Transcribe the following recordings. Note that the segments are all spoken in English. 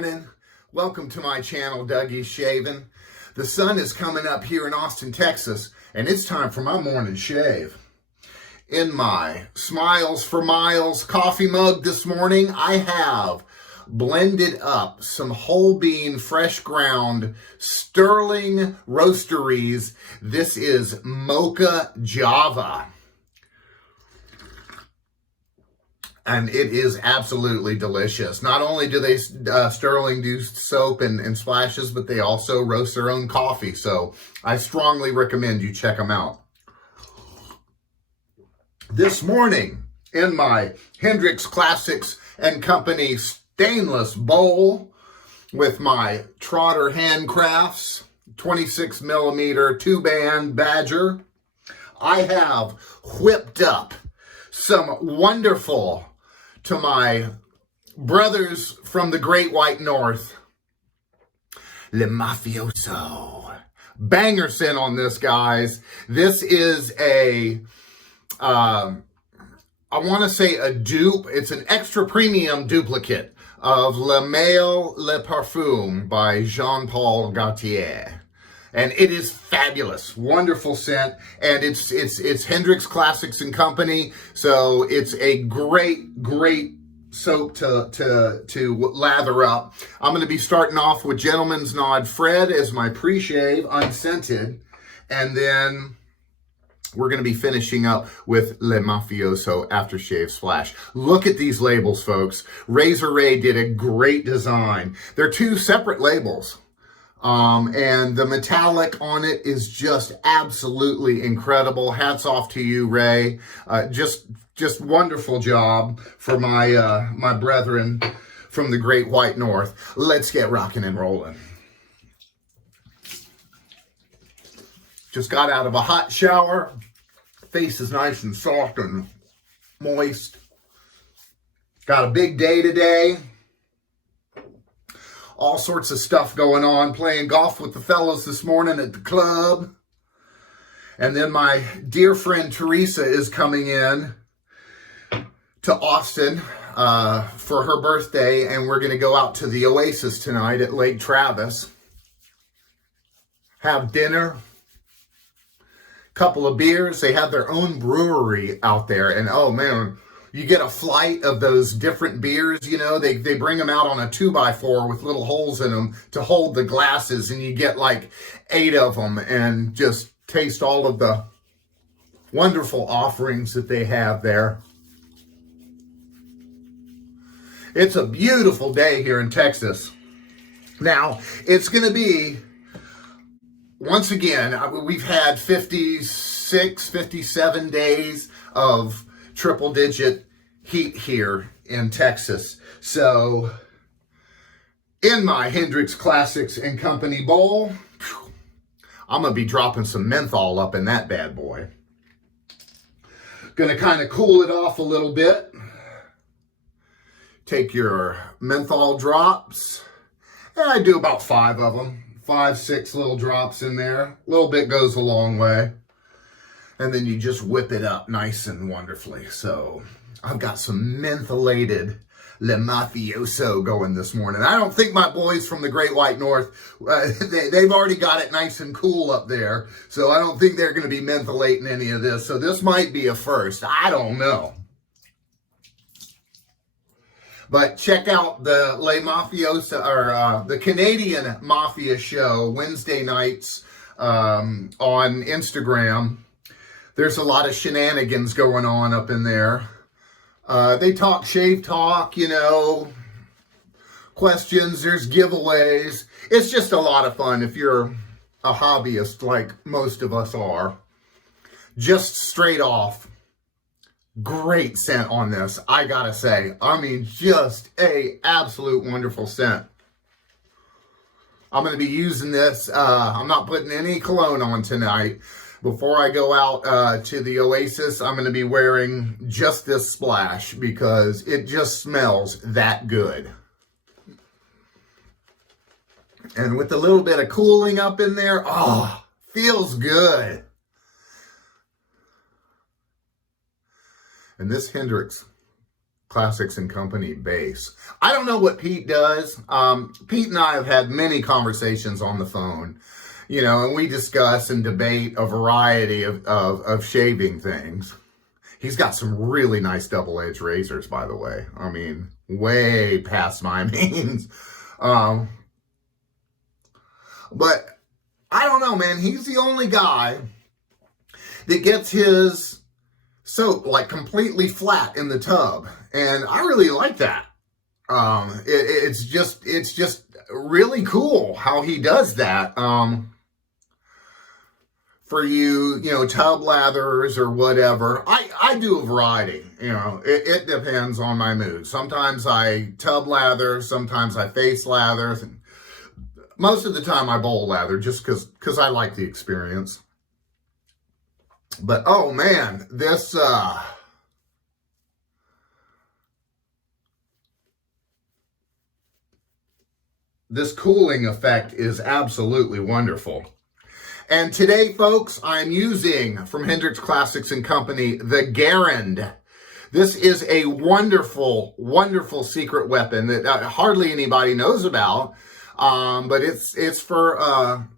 morning. Welcome to my channel, Dougie's Shaving. The sun is coming up here in Austin, Texas, and it's time for my morning shave. In my Smiles for Miles coffee mug this morning, I have blended up some whole bean, fresh ground, Sterling Roasteries. This is Mocha Java. And it is absolutely delicious. Not only do they, Sterling do soap and splashes, but they also roast their own coffee. So I strongly recommend you check them out. This morning, in my Hendrix Classics and Company stainless bowl with my Trotter Handcrafts 26 millimeter 2-band Badger, I have whipped up some wonderful, to my brothers from the Great White North, Le Mafioso. Banger scent on this, guys. This is a, I want to say a dupe. It's an extra premium duplicate of Le Male Le Parfum by Jean-Paul Gaultier. And it is fabulous, wonderful scent, and it's Hendrix Classics and Company, so it's a great soap to lather up. I'm going to be starting off with Gentleman's Nod Fred as my pre-shave, unscented, and then we're going to be finishing up with Le Mafioso Aftershave Splash. Look at these labels, folks. Razor Ray did a great design. They're two separate labels. And the metallic on it is just absolutely incredible. Hats off to you, Ray. Just wonderful job for my, my brethren from the Great White North. Let's get rocking and rolling. Just got out of a hot shower. Face is nice and soft and moist. Got a big day today. All sorts of stuff going on. Playing golf with the fellows this morning at the club. And then my dear friend Teresa is coming in to Austin for her birthday. And we're going to go out to the Oasis tonight at Lake Travis. Have dinner. Couple of beers. They have their own brewery out there. And oh man, you get a flight of those different beers, you know, they bring them out on a 2x4 with little holes in them to hold the glasses, and you get like 8 of them and just taste all of the wonderful offerings that they have there. It's a beautiful day here in Texas. Now, it's going to be, once again, we've had 56, 57 days of triple digit heat here in Texas. So in my Hendrix Classics and Company bowl, I'm going to be dropping some menthol up in that bad boy. Going to kind of cool it off a little bit. Take your menthol drops. And I do about 5 of them. 5, 6 little drops in there. A little bit goes a long way. And then you just whip it up nice and wonderfully. So I've got some mentholated Le Mafioso going this morning. I don't think my boys from the Great White North, they've already got it nice and cool up there. So I don't think they're going to be mentholating any of this. So this might be a first. I don't know. But check out the Le Mafioso, or the Canadian Mafia show Wednesday nights on Instagram. There's a lot of shenanigans going on up in there. They talk shave talk, you know, questions, there's giveaways. It's just a lot of fun if you're a hobbyist like most of us are. Just straight off, great scent on this, I gotta say. I mean, just a absolute wonderful scent. I'm going to be using this. I'm not putting any cologne on tonight. Before I go out to the Oasis, I'm going to be wearing just this splash because it just smells that good. And with a little bit of cooling up in there, oh, feels good. And this Hendrix Classics and Company base. I don't know what Pete does. Pete and I have had many conversations on the phone, you know, and we discuss and debate a variety of shaving things. He's got some really nice double-edged razors, by the way. I mean, way past my means. But I don't know, man. He's the only guy that gets his soap like completely flat in the tub, and I really like that. It's just really cool how he does that. For you know, tub lathers or whatever, I do a variety. You know, it depends on my mood. Sometimes I tub lather, sometimes I face lather. Most of the time I bowl lather just because I like the experience. But oh man, this cooling effect is absolutely wonderful. And today, folks, I'm using from Hendrix Classics and Company the Garand. This is a wonderful, wonderful secret weapon that hardly anybody knows about. But it's for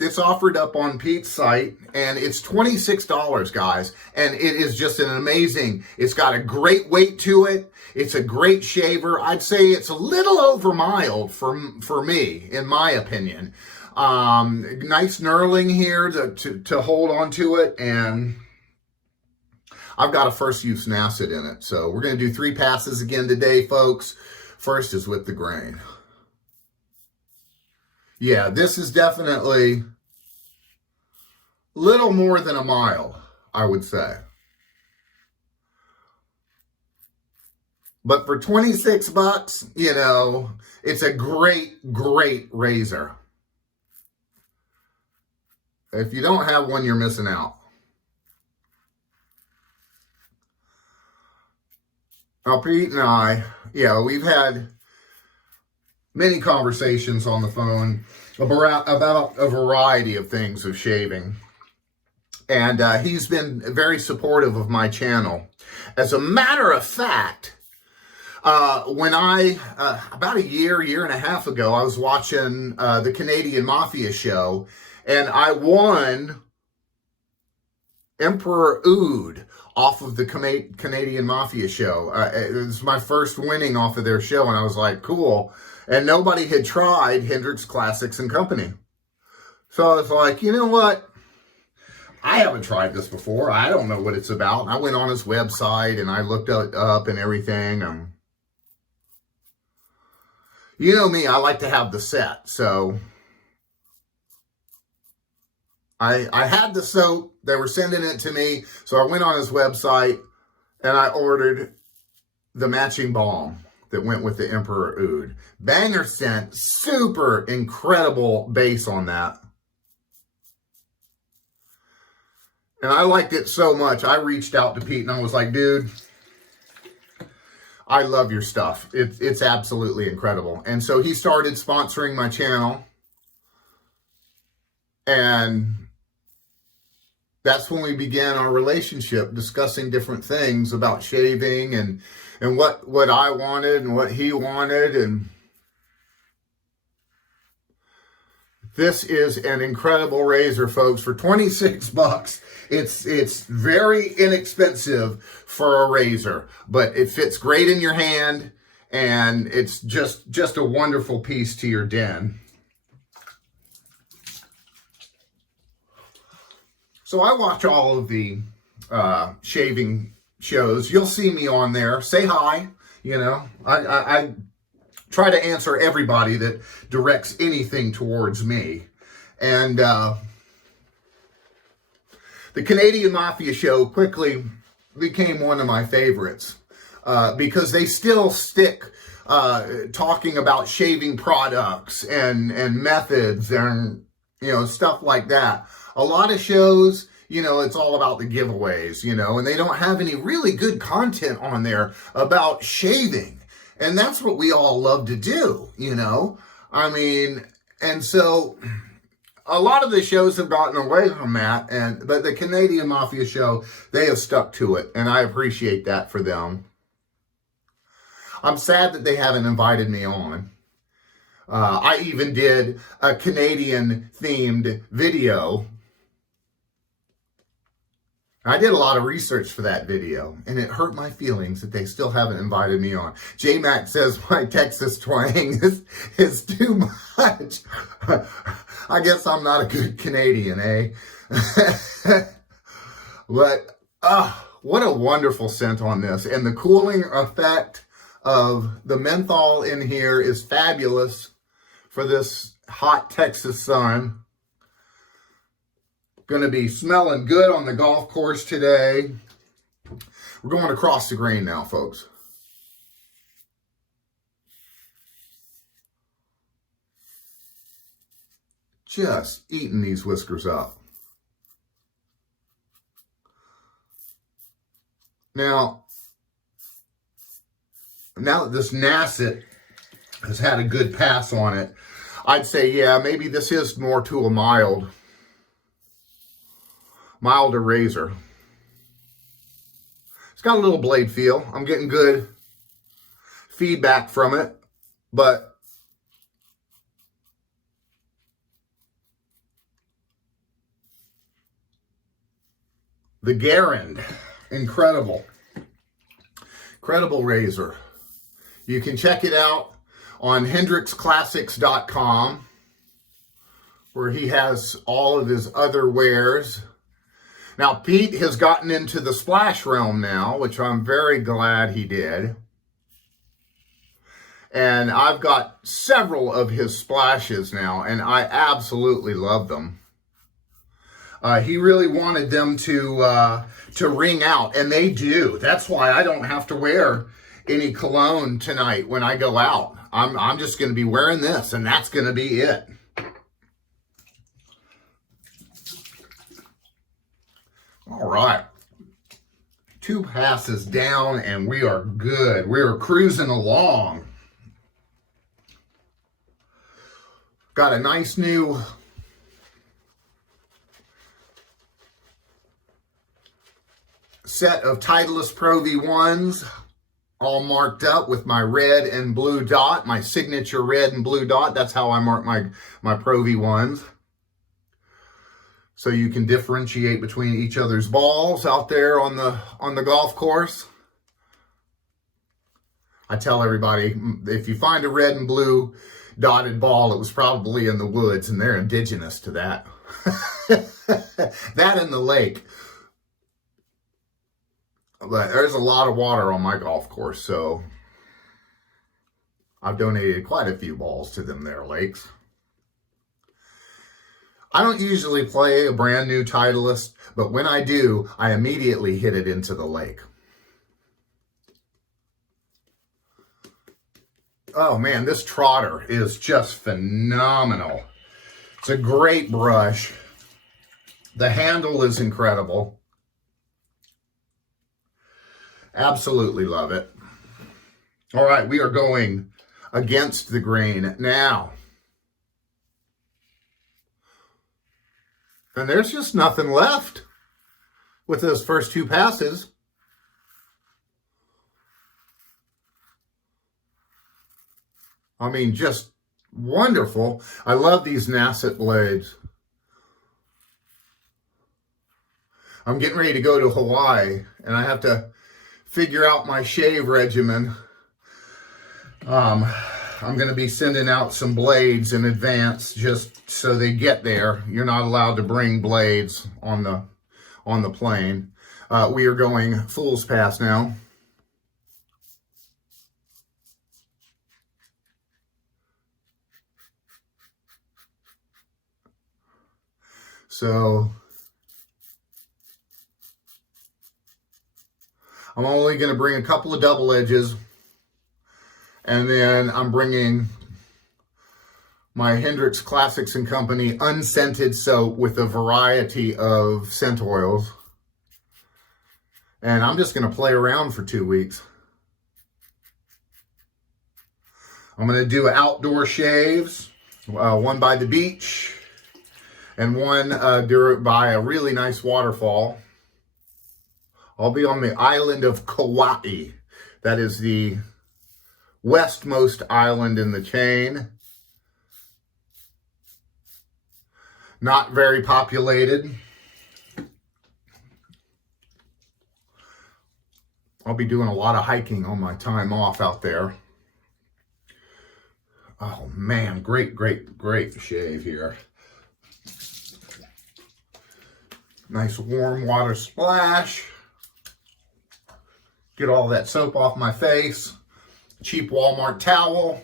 it's offered up on Pete's site, and it's $26, guys. And it is just an amazing, it's got a great weight to it. It's a great shaver. I'd say it's a little over mild for me, in my opinion. Nice knurling here to hold on to it. And I've got a first use Nacet in it. So we're going to do 3 passes again today, folks. First is with the grain. Yeah, this is definitely a little more than a mile, I would say. But for 26 bucks, you know, it's a great, great razor. If you don't have one, you're missing out. Now, Pete and I, yeah, we've had many conversations on the phone about a variety of things of shaving. And he's been very supportive of my channel. As a matter of fact, when I, about a year and a half ago, I was watching the Canadian Mafia show, and I won Emperor Oud off of the Canadian Mafia show. It was my first winning off of their show, and I was like, cool. And nobody had tried Hendrix Classics and Company. So I was like, you know what? I haven't tried this before. I don't know what it's about. I went on his website and I looked it up and everything. You know me, I like to have the set. So I had the soap. They were sending it to me. So I went on his website and I ordered the matching balm that went with the Emperor Oud. Banger scent, super incredible base on that. And I liked it so much, I reached out to Pete and I was like, dude, I love your stuff. It's absolutely incredible. And so he started sponsoring my channel. And that's when we began our relationship, discussing different things about shaving and what I wanted and what he wanted. And this is an incredible razor, folks. For 26 bucks, it's very inexpensive for a razor, but it fits great in your hand, and it's just a wonderful piece to your den. So I watch all of the shaving shows. You'll see me on there. Say hi. You know, I try to answer everybody that directs anything towards me. And the Canadian Mafia show quickly became one of my favorites because they still stick talking about shaving products and methods and, you know, stuff like that. A lot of shows, you know, it's all about the giveaways, you know, and they don't have any really good content on there about shaving. And that's what we all love to do, you know. I mean, and so a lot of the shows have gotten away from that, but the Canadian Mafia show, they have stuck to it, and I appreciate that for them. I'm sad that they haven't invited me on. I even did a Canadian themed video. I did a lot of research for that video, and it hurt my feelings that they still haven't invited me on. J-Mac says my Texas twang is too much. I guess I'm not a good Canadian, eh? But, what a wonderful scent on this. And the cooling effect of the menthol in here is fabulous for this hot Texas sun. Going to be smelling good on the golf course today. We're going across the grain now, folks. Just eating these whiskers up. Now that this Nacet has had a good pass on it, I'd say, yeah, maybe this is more to a milder razor. It's got a little blade feel. I'm getting good feedback from it, but the Garand, incredible razor. You can check it out on HendricksClassics.com, where he has all of his other wares. Now, Pete has gotten into the splash realm now, which I'm very glad he did. And I've got several of his splashes now, and I absolutely love them. He really wanted them to ring out, and they do. That's why I don't have to wear any cologne tonight when I go out. I'm just going to be wearing this, and that's going to be it. All right. 2 passes down, and we are good. We are cruising along. Got a nice new set of Titleist Pro V1s, all marked up with my red and blue dot, my signature red and blue dot. That's how I mark my Pro V1s. So you can differentiate between each other's balls out there on the golf course. I tell everybody, if you find a red and blue dotted ball, it was probably in the woods, and they're indigenous to that. That and the lake. But there's a lot of water on my golf course, so I've donated quite a few balls to them there lakes. I don't usually play a brand new Titleist, but when I do, I immediately hit it into the lake. Oh man, this Trotter is just phenomenal. It's a great brush. The handle is incredible. Absolutely love it. All right, we are going against the grain now. And there's just nothing left with those first 2 passes. I mean, just wonderful. I love these Nacet blades. I'm getting ready to go to Hawaii, and I have to figure out my shave regimen. I'm going to be sending out some blades in advance just so they get there. You're not allowed to bring blades on the plane. We are going Fool's Pass now. So I'm only going to bring a couple of double edges, and then I'm bringing my Hendricks Classics & Company unscented soap with a variety of scent oils. And I'm just going to play around for 2 weeks. I'm going to do outdoor shaves, one by the beach and one by a really nice waterfall. I'll be on the island of Kauai. That is the westmost island in the chain. Not very populated. I'll be doing a lot of hiking on my time off out there. Oh man, great shave here. Nice warm water splash. Get all that soap off my face. Cheap Walmart towel.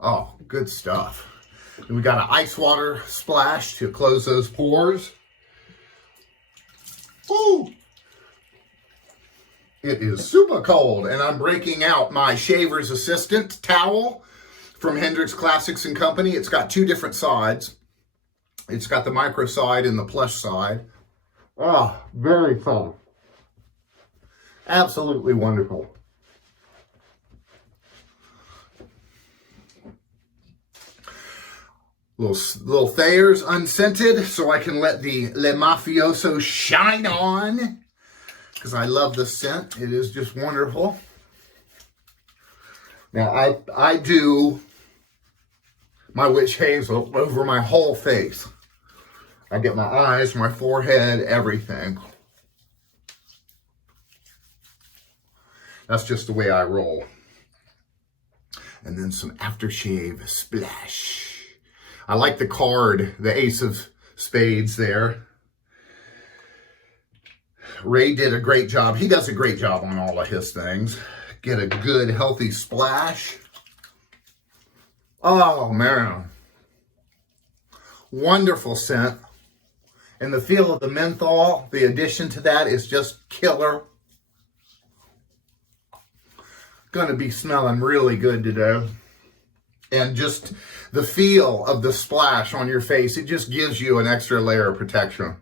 Oh, good stuff. And we got an ice water splash to close those pores. Woo! It is super cold, and I'm breaking out my Shaver's Assistant towel from Hendrix Classics and Company. It's got two different sides. It's got the micro side and the plush side. Oh, very fun. Absolutely wonderful. Little Thayers unscented, so I can let the Le Mafioso shine on, because I love the scent. It is just wonderful. Now, I do my witch hazel over my whole face. I get my eyes, my forehead, everything. That's just the way I roll. And then some aftershave splash. I like the card, the Ace of Spades there. Ray did a great job. He does a great job on all of his things. Get a good, healthy splash. Oh, man. Wonderful scent. And the feel of the menthol, the addition to that is just killer. Gonna be smelling really good today. And just the feel of the splash on your face, it just gives you an extra layer of protection.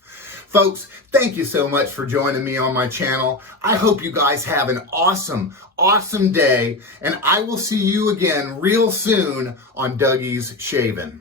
Folks, thank you so much for joining me on my channel. I hope you guys have an awesome, awesome day, and I will see you again real soon on Dougie's Shaving.